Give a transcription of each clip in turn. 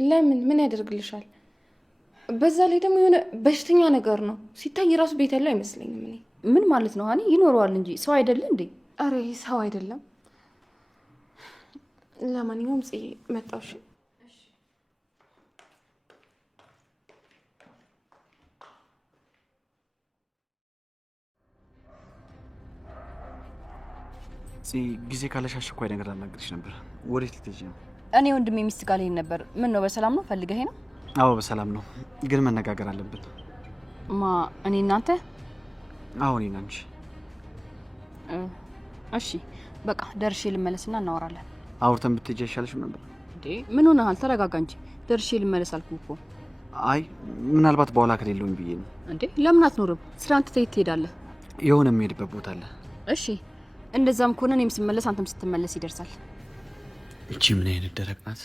ለምን ምን ያደርግልሻል? በዛ ላይ ደግሞ የሆነ በሽተኛ ነገር ነው ሲታይ ራሱ ቤት ያለው አይመስለኝም። እኔ ምን ማለት ነው ሀኒ? ይኖረዋል እንጂ ሰው አይደለ እንዴ? አረ ሰው አይደለም። ለማንኛውም ጽ መጣሽ ጊዜ ካለሻሽ እኮ ነገር ላናግርሽ ነበር። ወዴት ልትሄጂ ነው? እኔ ወንድሜ ሚስት ጋር ልሄድ ነበር። ምን ነው በሰላም ነው? ፈልገኸኝ ነው? አዎ በሰላም ነው፣ ግን መነጋገር አለብን። እኔ እናንተ? አዎ እኔና አንቺ። እሺ በቃ ደርሼ ልመለስና እናወራለን። አውርተን ብትሄጂ አይሻልሽም ነበር? እንዴ ምን ሆነሃል? ተረጋጋ እንጂ። ደርሼ ልመለስ አልኩህ እኮ። አይ ምናልባት በኋላ ከሌለውኝ ብዬ ነው። እንዴ ለምን አትኖርም? ስራን ትተህ ትሄዳለህ? የሆነ የምሄድበት ቦታ አለ። እሺ እንደዛም ከሆነ እኔም ስመለስ አንተም ስትመለስ ይደርሳል። እቺ ምን አይነት ደረቅ ናት?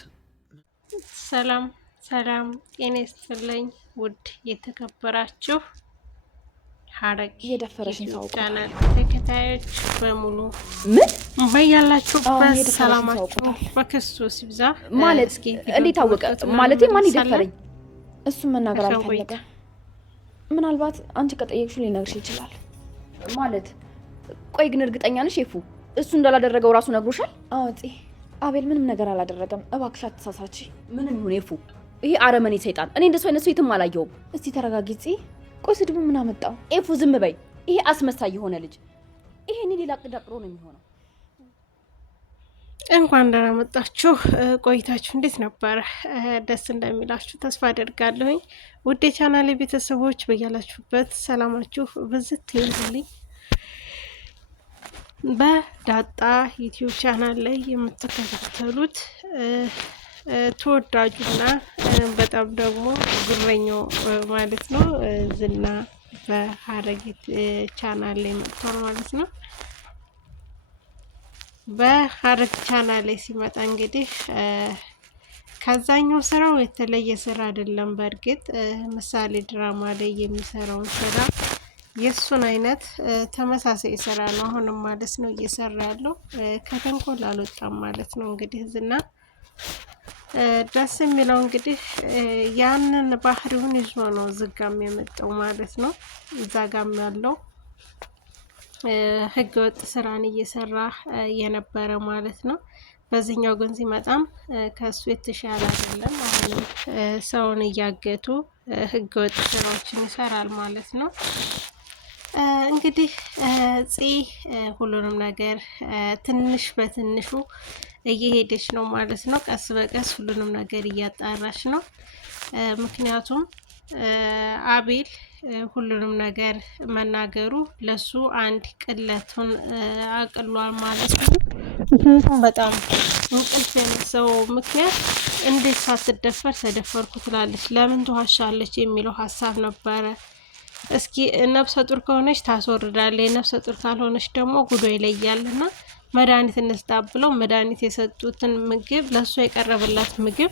ሰላም ሰላም፣ ጤና ይስጥልኝ ውድ የተከበራችሁ ሐረግ እየደፈረሽኝ ቻናል ተከታዮች በሙሉ ምን በያላችሁበት ሰላማችሁ በክርስቶስ ይብዛ። ማለት እንዴት ታወቀ? ማለቴ ማን ይደፈረኝ? እሱን መናገር አልፈለገም። ምናልባት አንቺ ከጠየቅሽው ሊነግርሽ ይችላል። ማለት ቆይ ግን እርግጠኛ ነሽ ኤፉ እሱ እንዳላደረገው ራሱ ነግሮሻል? አዎ ጽ አቤል ምንም ነገር አላደረገም። እባክሽ አትሳሳቺ። ምንም ይሁን ኤፉ ይሄ አረመኔ ሰይጣን፣ እኔ እንደሱ አይነት ሰው የትም አላየሁም። እስቲ ተረጋጊ ጽ። ቆይ ስድቡ ምን አመጣው? ኤፉ ዝም በይ። ይሄ አስመሳይ የሆነ ልጅ ይሄኔ ሌላ ቅዳቅሮ ነው የሚሆነው። እንኳን ደህና መጣችሁ። ቆይታችሁ እንዴት ነበረ? ደስ እንደሚላችሁ ተስፋ አደርጋለሁኝ። ውድ የቻናሌ ቤተሰቦች በያላችሁበት ሰላማችሁ ብዝት ይበልልኝ። በዳጣ ዩቲዩብ ቻናል ላይ የምትከታተሉት ተወዳጁና በጣም ደግሞ ጉረኛው ማለት ነው ዝና በሐረግ ቻናል ላይ መጥቷል ማለት ነው። በሐረግ ቻናል ላይ ሲመጣ እንግዲህ ከዛኛው ስራው የተለየ ስራ አይደለም። በእርግጥ ምሳሌ ድራማ ላይ የሚሰራውን ስራ የሱን አይነት ተመሳሳይ ስራ ነው አሁንም ማለት ነው እየሰራ ያለው። ከተንኮል አልወጣም ማለት ነው። እንግዲህ ዝና ደስ የሚለው እንግዲህ ያንን ባህሪውን ይዞ ነው ዝጋም የመጣው ማለት ነው። እዛ ጋም ያለው ህገወጥ ስራን እየሰራ የነበረ ማለት ነው። በዚህኛው ግን ሲመጣም ከሱ የተሻለ አይደለም። አሁንም ሰውን እያገቱ ህገወጥ ስራዎችን ይሰራል ማለት ነው። እንግዲህ ሁሉንም ነገር ትንሽ በትንሹ እየሄደች ነው ማለት ነው። ቀስ በቀስ ሁሉንም ነገር እያጣራች ነው። ምክንያቱም አቤል ሁሉንም ነገር መናገሩ ለሱ አንድ ቅለቱን አቅሏል ማለት ነው። ምክንያቱም በጣም እንቅልፍ የነሳው ምክንያት እንዴት ሳትደፈር ተደፈርኩ ትላለች፣ ለምን ትዋሻለች የሚለው ሀሳብ ነበረ። እስኪ ነፍሰ ጡር ከሆነች ታስወርዳለች፣ ነፍሰ ጡር ካልሆነች ደግሞ ጉዶ ይለያልና መድኃኒት እንስጣ ብለው መድኃኒት የሰጡትን ምግብ ለሱ የቀረበላት ምግብ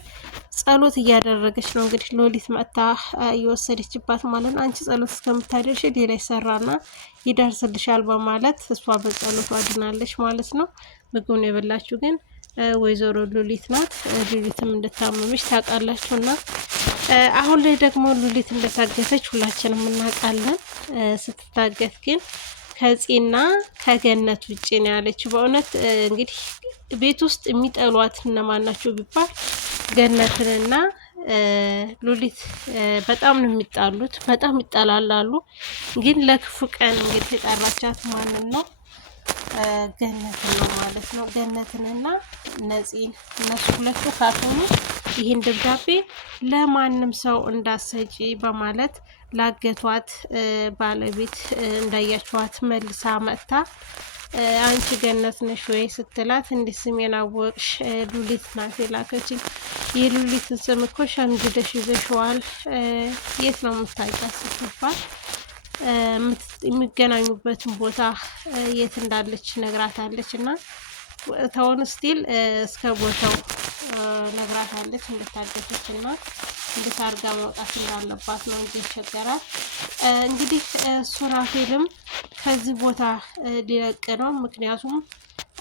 ጸሎት እያደረገች ነው እንግዲህ ሎሊት መጥታ እየወሰደችባት ማለት ነው። አንቺ ጸሎት እስከምታደርሽ ሌላ ይሰራና ይደርስልሻል በማለት እሷ በጸሎቱ አድናለች ማለት ነው። ምግቡን የበላችሁ ግን ወይዘሮ ሉሊት ናት። ሉሊትም እንደታመመች ታውቃላችሁና አሁን ላይ ደግሞ ሉሊት እንደታገተች ሁላችንም እናውቃለን። ስትታገት ግን ከጽና ከገነት ውጭ ነው ያለችው። በእውነት እንግዲህ ቤት ውስጥ የሚጠሏት እነማን ናቸው ቢባል ገነትንና ሉሊት በጣም ነው የሚጣሉት፣ በጣም ይጣላላሉ። ግን ለክፉ ቀን እንግዲህ የጠራቻት ማንን ነው? ገነትን ነው ማለት ነው። ገነትንና ነፂን እነሱ ሁለቱ ካልሆኑ ይህን ደብዳቤ ለማንም ሰው እንዳሰጪ በማለት ላገቷት ባለቤት እንዳያችኋት መልሳ መጥታ አንቺ ገነት ነሽ ወይ ስትላት እንዲህ ስሜን አወቅሽ? ሉሊት ናት የላከችኝ። የሉሊትን ስም እኮ ሸምድደሽ ይዘሽዋል፣ የት ነው የምታውቂያት ስትባል የሚገናኙበትን ቦታ የት እንዳለች ነግራታለች። እና ተውን ስቲል እስከ ቦታው ነግራታለች እንድታገተች እና እንዴት አድርጋ መውጣት እንዳለባት ነው እንጂ ይቸገራል። እንግዲህ ሱራፌልም ከዚህ ቦታ ሊለቅ ነው። ምክንያቱም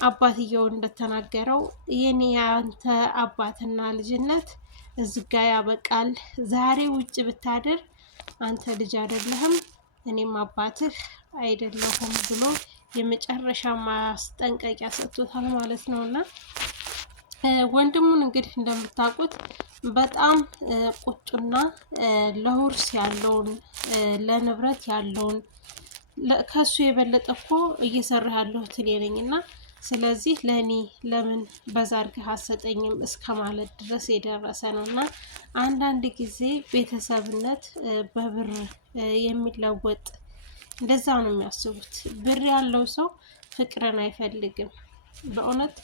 አባትየው እንደተናገረው የኔ ያንተ አባትና ልጅነት እዚህ ጋ ያበቃል። ዛሬ ውጭ ብታድር አንተ ልጅ አይደለህም እኔም አባትህ አይደለሁም ብሎ የመጨረሻ ማስጠንቀቂያ ሰጥቶታል ማለት ነው። እና ወንድሙን እንግዲህ እንደምታውቁት በጣም ቁጡና ለውርስ ያለውን ለንብረት ያለውን ከሱ የበለጠ እኮ እየሰራ ያለሁት እኔ ነኝ እና ስለዚህ ለእኔ ለምን በዛ አድርገህ አትሰጠኝም እስከ ማለት ድረስ የደረሰ ነው። እና አንዳንድ ጊዜ ቤተሰብነት በብር የሚለወጥ እንደዛ ነው የሚያስቡት። ብር ያለው ሰው ፍቅርን አይፈልግም። በእውነት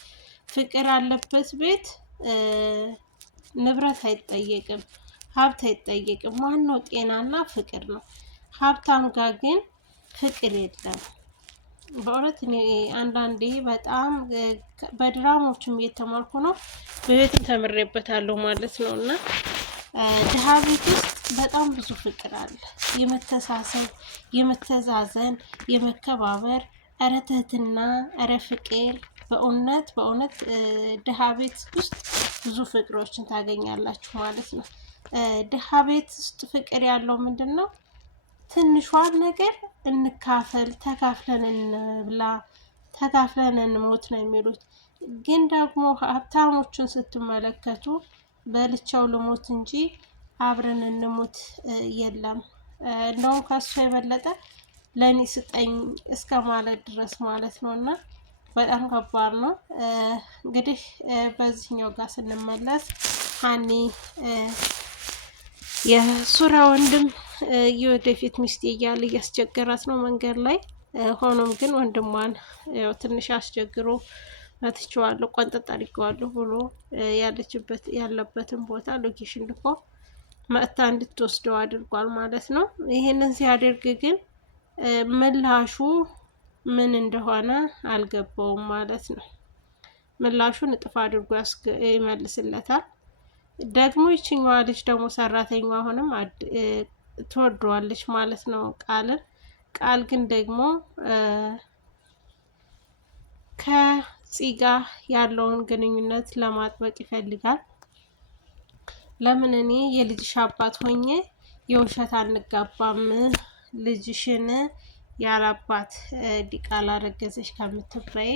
ፍቅር ያለበት ቤት ንብረት አይጠየቅም፣ ሀብት አይጠየቅም። ዋናው ጤናና ፍቅር ነው። ሀብታም ጋር ግን ፍቅር የለም። በእውነት እኔ አንዳንዴ በጣም በድራማዎችም እየተማርኩ ነው፣ በቤትም ተምሬበታለሁ ማለት ነው። እና ድሀ ቤት ውስጥ በጣም ብዙ ፍቅር አለ። የመተሳሰብ፣ የመተዛዘን፣ የመከባበር፣ እረ ትህትና፣ እረ ፍቅር። በእውነት ድሀ ቤት ውስጥ ብዙ ፍቅሮችን ታገኛላችሁ ማለት ነው። ድሀ ቤት ውስጥ ፍቅር ያለው ምንድን ነው? ትንሿን ነገር እንካፈል፣ ተካፍለን እንብላ፣ ተካፍለን እንሞት ነው የሚሉት። ግን ደግሞ ሀብታሞቹን ስትመለከቱ በልቻው ልሞት እንጂ አብረን እንሞት የለም። እንደውም ከሱ የበለጠ ለእኔ ስጠኝ እስከ ማለት ድረስ ማለት ነው። እና በጣም ከባድ ነው። እንግዲህ በዚህኛው ጋር ስንመለስ ሀኒ የሱራ ወንድም የወደፊት ሚስቴ እያለ እያስቸገራት ነው መንገድ ላይ። ሆኖም ግን ወንድሟን ያው ትንሽ አስቸግሮ መትቼዋለሁ፣ ቆንጠጥ አድርጌዋለሁ ብሎ ያለበትን ቦታ ሎኬሽን ልኮ መጥታ እንድትወስደው አድርጓል ማለት ነው። ይሄንን ሲያደርግ ግን ምላሹ ምን እንደሆነ አልገባውም ማለት ነው። ምላሹን እጥፍ አድርጎ ይመልስለታል። ደግሞ ይችኛዋ ልጅ ደግሞ ሰራተኛዋ አሁንም ትወደዋለች ማለት ነው ቃልን። ቃል ግን ደግሞ ከፂጋ ያለውን ግንኙነት ለማጥበቅ ይፈልጋል። ለምን እኔ የልጅሽ አባት ሆኜ የውሸት አንጋባም? ልጅሽን ያላባት ዲቃላ ረገዘች ከምትባይ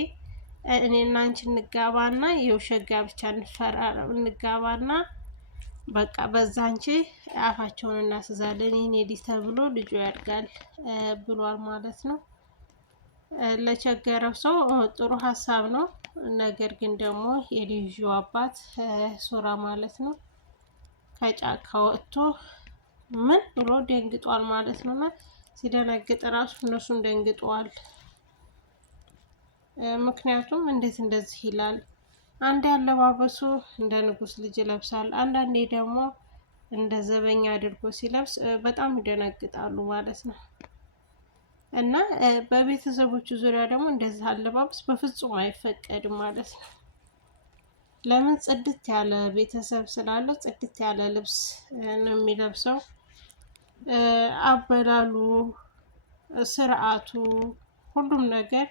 እኔና አንቺ እንጋባና የውሸት ጋብቻ እንጋባና በቃ በዛ አንቺ አፋቸውን እናስዛለን፣ ይህን ሄዲ ተብሎ ልጁ ያድጋል ብሏል ማለት ነው። ለቸገረው ሰው ጥሩ ሀሳብ ነው። ነገር ግን ደግሞ የልጁ አባት ሱራ ማለት ነው ከጫካ ወጥቶ ምን ብሎ ደንግጧል ማለት ነው። እና ሲደነግጥ ራሱ እነሱም ደንግጠዋል። ምክንያቱም እንዴት እንደዚህ ይላል? አንዴ አለባበሱ እንደ ንጉስ ልጅ ይለብሳል፣ አንዳንዴ ደግሞ እንደ ዘበኛ አድርጎ ሲለብስ በጣም ይደነግጣሉ ማለት ነው። እና በቤተሰቦቹ ዙሪያ ደግሞ እንደዚህ አለባበስ በፍጹም አይፈቀድም ማለት ነው። ለምን? ጽድት ያለ ቤተሰብ ስላለው ጽድት ያለ ልብስ ነው የሚለብሰው። አበላሉ፣ ስርዓቱ፣ ሁሉም ነገር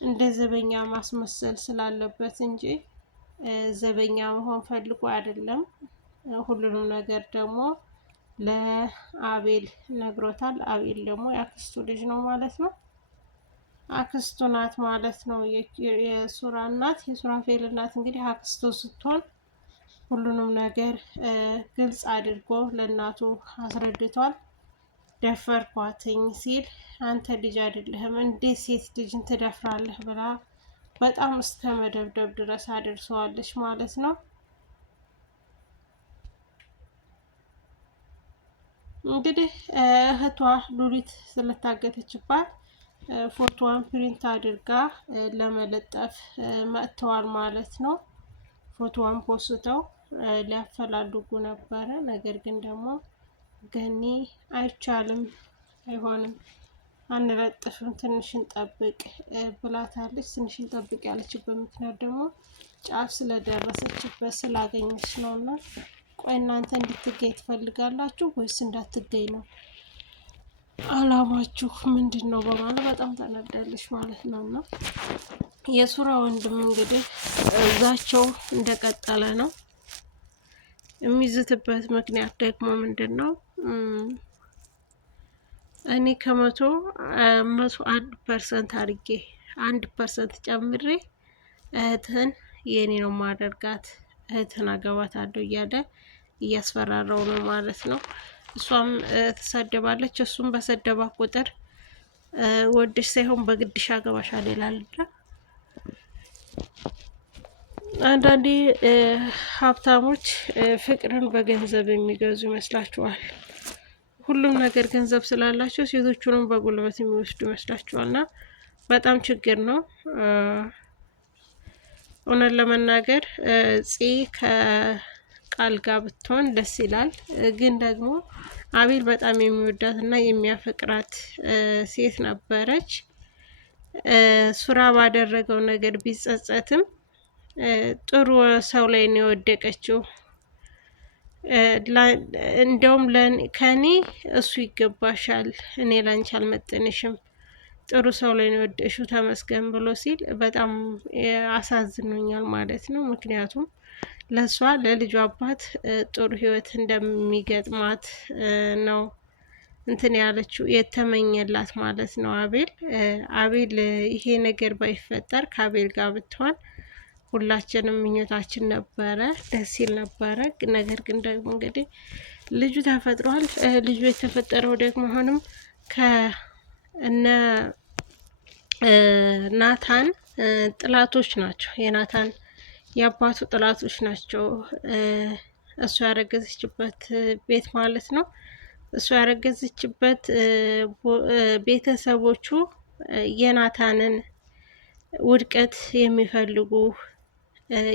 እንደ ዘበኛ ማስመሰል ስላለበት እንጂ ዘበኛ መሆን ፈልጎ አይደለም። ሁሉንም ነገር ደግሞ ለአቤል ነግሮታል። አቤል ደግሞ የአክስቱ ልጅ ነው ማለት ነው። አክስቱ ናት ማለት ነው የሱራ እናት። የሱራፌል እናት እንግዲህ አክስቱ ስትሆን ሁሉንም ነገር ግልጽ አድርጎ ለእናቱ አስረድቷል። ደፈርኳትኝ ሲል አንተ ልጅ አይደለህም እንዴት ሴት ልጅን ትደፍራለህ ብላ በጣም እስከ መደብደብ ድረስ አደርሰዋለች ማለት ነው። እንግዲህ እህቷ ሉሊት ስለታገተችባት ፎቶዋን ፕሪንት አድርጋ ለመለጠፍ መጥተዋል ማለት ነው። ፎቶዋን ፖስተው ሊያፈላልጉ ነበረ። ነገር ግን ደግሞ ገኒ አይቻልም፣ አይሆንም፣ አንለጥፍም፣ ትንሽን ጠብቅ ብላታለች። ትንሽን ጠብቅ ያለችበት ምክንያት ደግሞ ጫፍ ስለደረሰችበት ስላገኘች ነው። እና ቆይ እናንተ እንድትገኝ ትፈልጋላችሁ ወይስ እንዳትገኝ ነው? አላማችሁ ምንድን ነው በማለት በጣም ተናዳለች ማለት ነው። እና የሱራ ወንድም እንግዲህ እዛቸው እንደቀጠለ ነው። የሚዝትበት ምክንያት ደግሞ ምንድን ነው? እኔ ከመቶ 1% አድርጌ 1% ጨምሬ እህትህን የኔ ነው ማደርጋት፣ እህትህን አገባታለሁ እያለ እያስፈራራው ነው ማለት ነው። እሷም ትሳደባለች። እሱም በሰደባ ቁጥር ወድሽ ሳይሆን በግድሽ አገባሻለሁ ይላል። አንዳንዴ ሀብታሞች ፍቅርን በገንዘብ የሚገዙ ይመስላችኋል። ሁሉም ነገር ገንዘብ ስላላቸው ሴቶቹንም በጉልበት የሚወስዱ ይመስላችኋል። እና በጣም ችግር ነው። እውነት ለመናገር ፂ ከቃል ጋር ብትሆን ደስ ይላል። ግን ደግሞ አቤል በጣም የሚወዳት እና የሚያፈቅራት ሴት ነበረች። ሱራ ባደረገው ነገር ቢጸጸትም ጥሩ ሰው ላይ ነው የወደቀችው። እንደውም ከኔ እሱ ይገባሻል፣ እኔ ላንቺ አልመጥንሽም፣ ጥሩ ሰው ላይ ነው የወደቅሽው ተመስገን ብሎ ሲል በጣም አሳዝኖኛል ማለት ነው። ምክንያቱም ለእሷ ለልጁ አባት ጥሩ ህይወት እንደሚገጥማት ነው እንትን ያለችው የተመኘላት ማለት ነው። አቤል ይሄ ነገር ባይፈጠር ከአቤል ጋር ብትሆን ሁላችንም ምኞታችን ነበረ፣ ደስ ይል ነበረ። ነገር ግን ደግሞ እንግዲህ ልጁ ተፈጥሯል። ልጁ የተፈጠረው ደግሞ አሁንም ከእነ ናታን ጥላቶች ናቸው። የናታን የአባቱ ጥላቶች ናቸው። እሱ ያረገዘችበት ቤት ማለት ነው። እሱ ያረገዘችበት ቤተሰቦቹ የናታንን ውድቀት የሚፈልጉ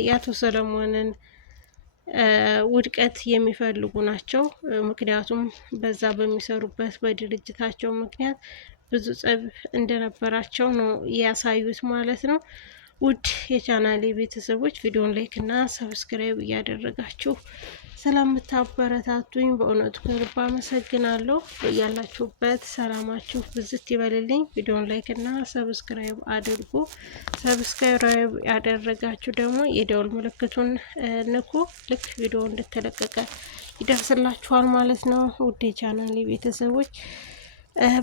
የአቶ ሰለሞንን ውድቀት የሚፈልጉ ናቸው። ምክንያቱም በዛ በሚሰሩበት በድርጅታቸው ምክንያት ብዙ ጸብ እንደነበራቸው ነው ያሳዩት ማለት ነው። ውድ የቻናሌ ቤተሰቦች ቪዲዮን ላይክ እና ሰብስክራይብ እያደረጋችሁ ስለምታበረታቱኝ በእውነቱ ከልብ አመሰግናለሁ። ያላችሁበት ሰላማችሁ ብዝት ይበልልኝ። ቪዲዮን ላይክ እና ሰብስክራይብ አድርጉ። ሰብስክራይብ ያደረጋችሁ ደግሞ የደውል ምልክቱን ንኩ። ልክ ቪዲዮ እንደተለቀቀ ይደርስላችኋል ማለት ነው። ውድ የቻናሌ ቤተሰቦች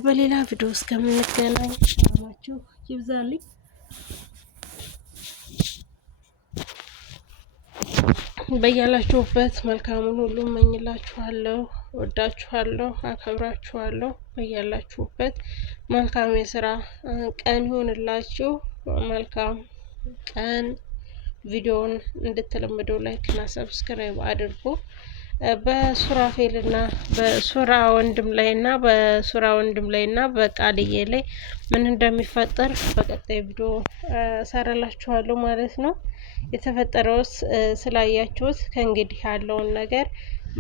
በሌላ ቪዲዮ እስከምንገናኝ ሰላማችሁ ይብዛልኝ። በያላችሁበት መልካሙን ሁሉ እመኝላችኋለሁ። ወዳችኋለሁ፣ አከብራችኋለሁ። በያላችሁበት መልካም የስራ ቀን ይሆንላችሁ። መልካም ቀን። ቪዲዮውን እንድትለምደው ላይክ እና ሰብስክራይብ አድርጉ። በሱራፌል እና በሱራ ወንድም ላይ እና በቃልዬ ላይ ምን እንደሚፈጠር በቀጣይ ቪዲዮ ሰራላችኋለሁ ማለት ነው። የተፈጠረውስ ስላያችሁት ከእንግዲህ ያለውን ነገር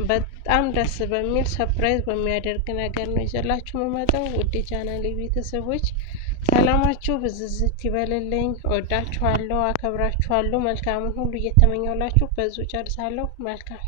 በጣም ደስ በሚል ሰርፕራይዝ በሚያደርግ ነገር ነው ይዘላችሁ መመጣው። ውድ ቻናሌ ቤተሰቦች ሰላማችሁ ብዝዝት ይበልልኝ። ወዳችኋለሁ፣ አከብራችኋለሁ። መልካምን ሁሉ እየተመኘውላችሁ በዙ ጨርሳለሁ። መልካም